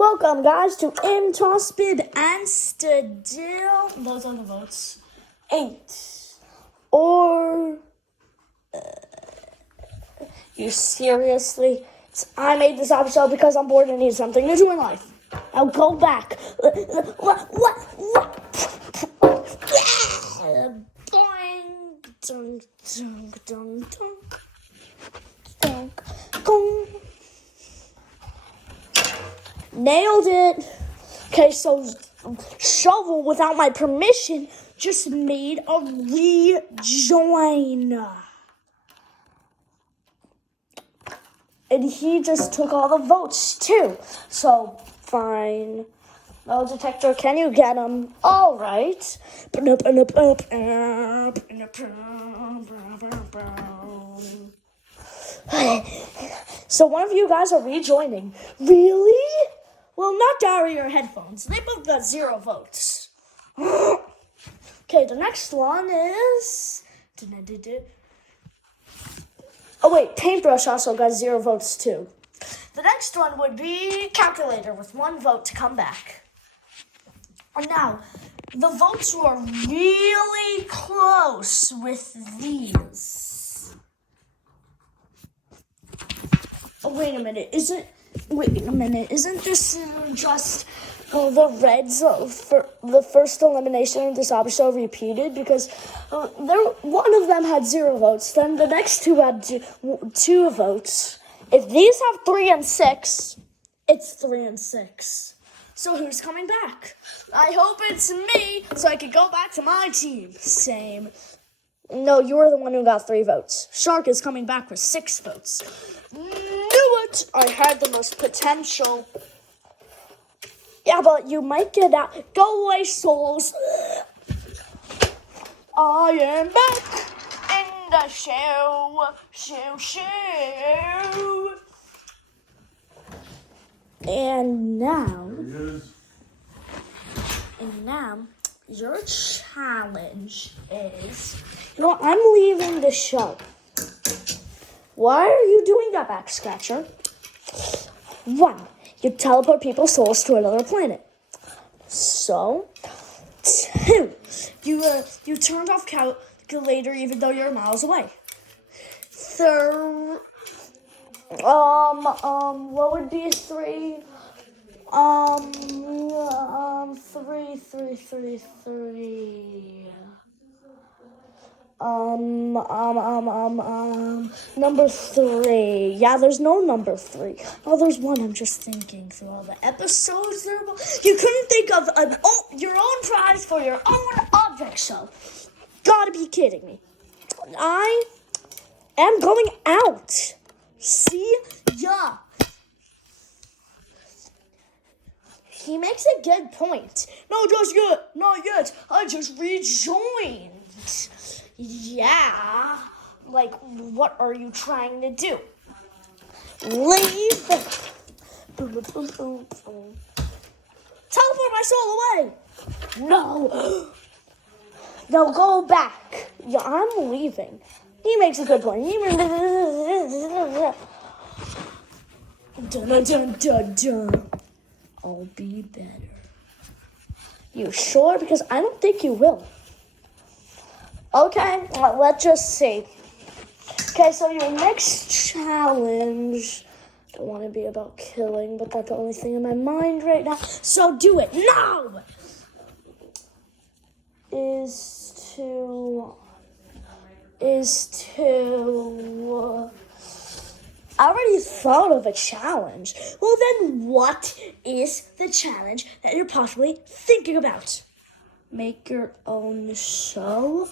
Welcome, guys, to IMSTOSBIBANSTIL. Those are the votes. 8. Or... you seriously? I made this episode because I'm bored and need something to do in life. Now go back. Boing. Dunk, dunk, dunk, dunk. Dunk, gong. Nailed it. Okay, so Shovel, without my permission, just made a rejoin. And he just took all the votes, too. So, fine. Metal detector, can you get him? All right. So one of you guys are rejoining. Really? Well, not Dari or Headphones. They both got 0 votes. Okay, the next one is... oh, wait, Paintbrush also got 0 votes, too. The next one would be Calculator with 1 vote to come back. And now, the votes were really close with these. Oh, wait a minute, isn't this just the Reds for the first elimination of this episode repeated? Because one of them had 0 votes, then the next 2 had 2 votes. If these have 3 and 6, it's 3 and 6. So who's coming back? I hope it's me, so I can go back to my team. Same. No, you were the one who got 3 votes. Shark is coming back with 6 votes. Knew it! I had the most potential. Yeah, but you might get out. Go away, souls. I am back in the show. And now, your challenge is, I'm leaving the show. Why are you doing that, Back Scratcher? 1, you teleport people's souls to another planet. So, 2, you turned off calculator even though you're miles away. 3, what would be 3? 3. Number 3. Yeah, there's no number 3. Oh, there's 1. I'm just thinking through all the episodes. You couldn't think of your own prize for your own object show. Gotta be kidding me. I am going out. See ya. He makes a good point. No, just yet. Not yet. I just rejoined. Yeah. Like, what are you trying to do? Leave. Boom, boom, boom, boom, boom. Teleport my soul away. No. No, go back. Yeah, I'm leaving. He makes a good point. Dun, dun, dun, dun, dun. I'll be better. You sure? Because I don't think you will. Okay, let's just see. Okay, so your next challenge, don't want to be about killing, but that's the only thing in my mind right now. So do it now! Is to I already thought of a challenge. Well, then what is the challenge that you're possibly thinking about? Make your own show?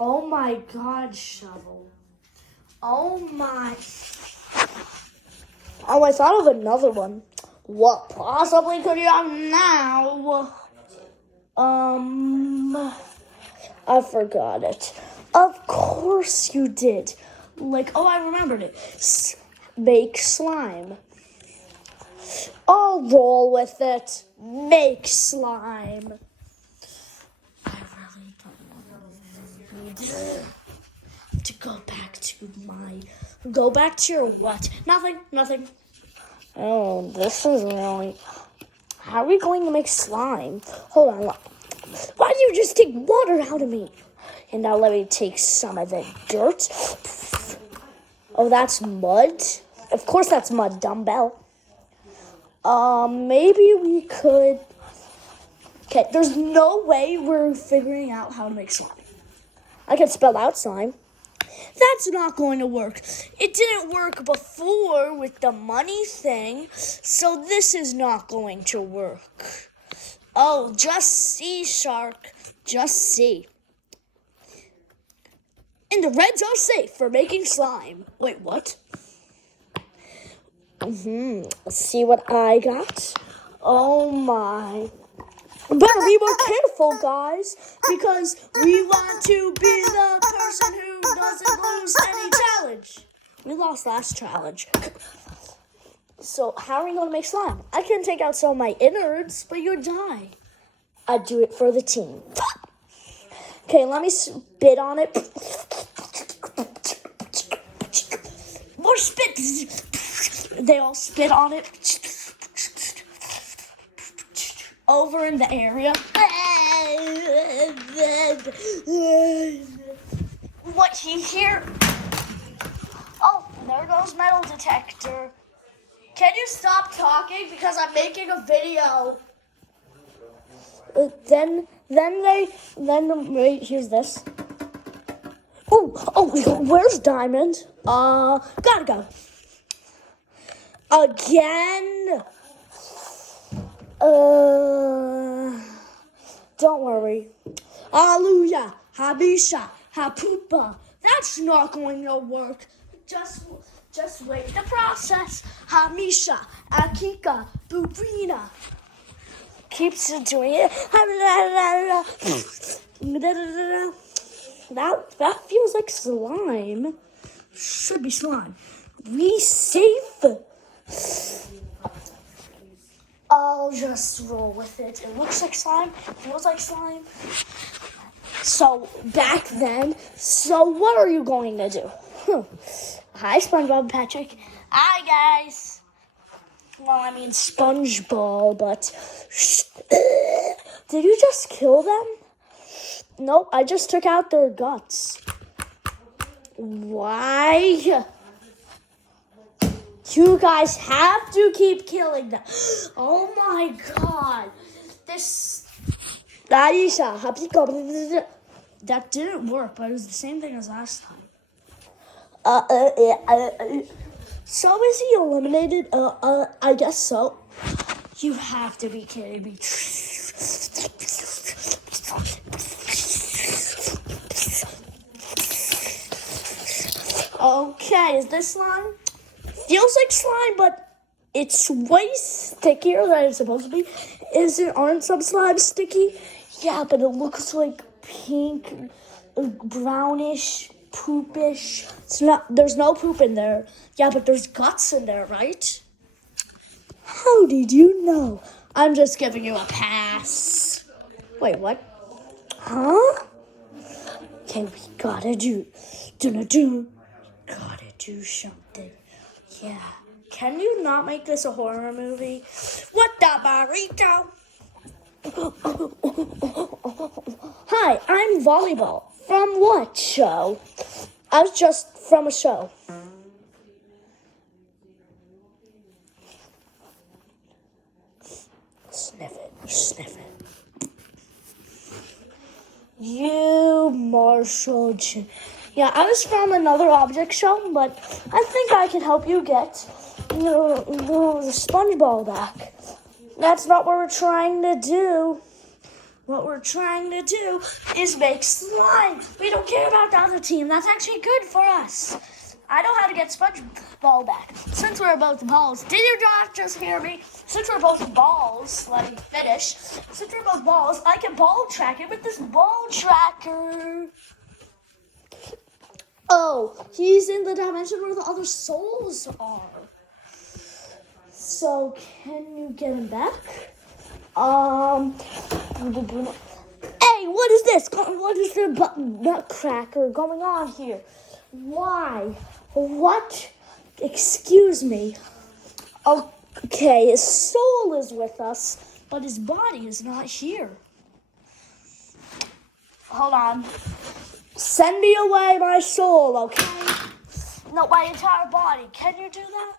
Oh my God, Shovel. Oh, I thought of another one. What possibly could you have now? I forgot it. Of course you did. I remembered it. Make slime. I'll roll with it. Make slime. I really don't want to go back to your what? Nothing. Oh, this is really... How are we going to make slime? Hold on. Why do you just take water out of me? And now let me take some of the dirt. Oh, that's mud? Of course that's mud, dumbbell. Maybe we could... Okay, there's no way we're figuring out how to make slime. I can spell out slime. That's not going to work. It didn't work before with the money thing, so this is not going to work. Oh, just see, Shark. Just see. And the reds are safe for making slime. Wait, what? Let's see what I got. Oh my. Better be more careful, guys, because we want to be the person who doesn't lose any challenge. We lost last challenge. So how are we going to make slime? I can take out some of my innards, but you'd die. I'd do it for the team. Okay, let me spit on it. More spit. They all spit on it. Over in the area. What he hear? Oh, there goes metal detector. Can you stop talking because I'm making a video? Wait, here's this. Oh, where's Diamond? Gotta go. Again? Don't worry. Hallelujah, Habisha, Hapupa. That's not going to work. Just wait the process. Hamisha, Akika, Bubrina. Keeps doing it. That feels like slime. Should be slime. We safe. I'll just roll with it. It looks like slime. Feels like slime. So, back then, what are you going to do? Hi, SpongeBob and Patrick. Hi, guys. Well, I mean SpongeBob, but... Did you just kill them? Nope, I just took out their guts. Why? You guys have to keep killing them. Oh my god. This... That didn't work, but it was the same thing as last time. So is he eliminated? I guess so. You have to be kidding me. Okay, is this slime? Feels like slime, but it's way stickier than it's supposed to be. Aren't some slimes sticky? Yeah, but it looks like pink, brownish, poopish. There's no poop in there. Yeah, but there's guts in there, right? How did you know? I'm just giving you a pass. Wait, what? Huh? Okay, we gotta do something. Yeah. Can you not make this a horror movie? What the burrito? Hi, I'm Volleyball. From what show? I was just from a show. Sniff it. You, Marshall. Yeah, I was from another object show, but I think I can help you get the SpongeBob back. That's not what we're trying to do. What we're trying to do is make slime. We don't care about the other team. That's actually good for us. I know how to get SpongeBob back. Since we're both balls, did you not just hear me? Since we're both balls, let me finish. Since we're both balls, I can ball track it with this ball tracker. Oh, he's in the dimension where the other souls are. So, can you get him back? Hey, what is this? What is the nutcracker going on here? Why? What? Excuse me. Oh, Okay, his soul is with us, but his body is not here. Hold on. Send me away my soul, okay? Not my entire body. Can you do that?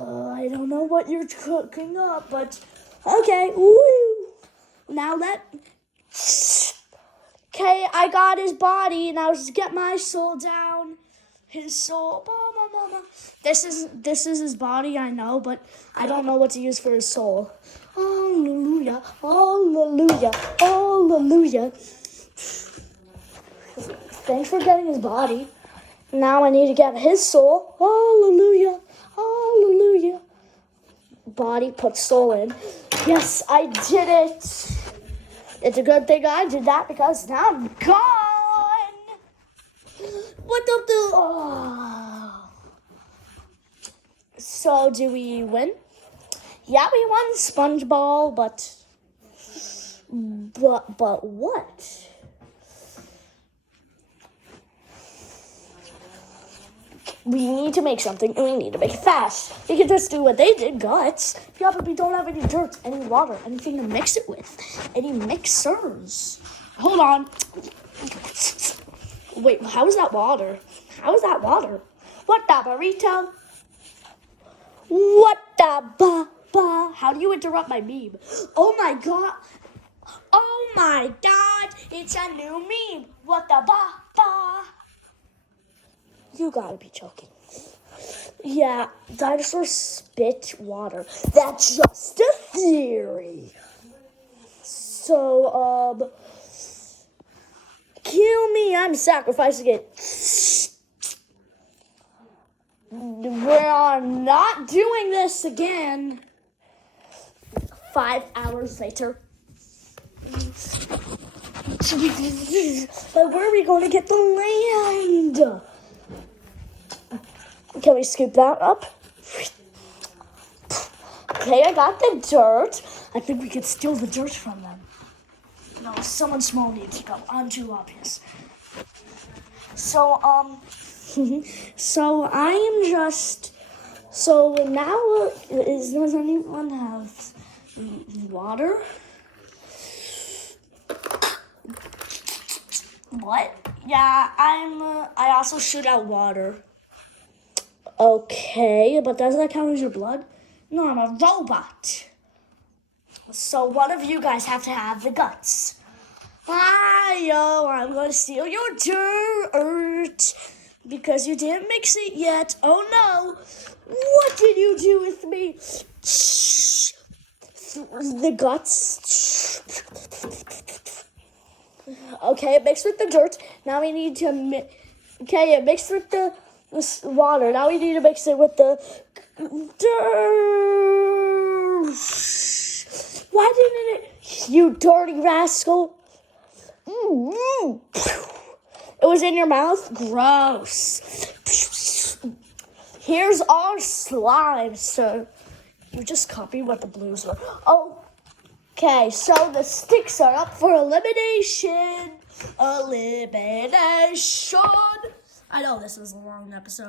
I don't know what you're cooking up, but okay. Woo! Now okay, I got his body. Now just get my soul down. His soul. This is his body, I know, but I don't know what to use for his soul. Hallelujah. Hallelujah. Hallelujah. Thanks for getting his body. Now I need to get his soul. Hallelujah. Hallelujah. Body, put soul in. Yes, I did it. It's a good thing I did that because now I'm gone. What the? Oh. So, do we win? Yeah, we won SpongeBall, but what? We need to make something, and we need to make it fast. We can just do what they did, guts. Yeah, but we don't have any dirt, any water, anything to mix it with. Any mixers. Hold on. Wait, how is that water? How is that water? What the burrito? What the ba? How do you interrupt my meme? Oh my god. Oh my god. It's a new meme. What the ba? You gotta be joking. Yeah, dinosaurs spit water. That's just a theory. So, kill me. I'm sacrificing it. We're not doing this again. 5 hours later. But where are we going to get the land? Can we scoop that up? Okay, I got the dirt. I think we could steal the dirt from them. No, someone small needs to go. I'm too obvious. So, so I am just... So now, does anyone have water? What? Yeah, I also shoot out water. Okay, but does that count as your blood? No, I'm a robot. So one of you guys have to have the guts. I'm gonna steal your dirt because you didn't mix it yet. Oh no! What did you do with me? The guts. Okay, it mixed with the dirt. Now we need to okay, it mixed with the water. Now we need to mix it with the dirt. Why didn't it? You dirty rascal. It was in your mouth? Gross. Here's our slime, sir. You just copied what the blues were. Okay, so the sticks are up for elimination. Elimination. I know this is a long episode.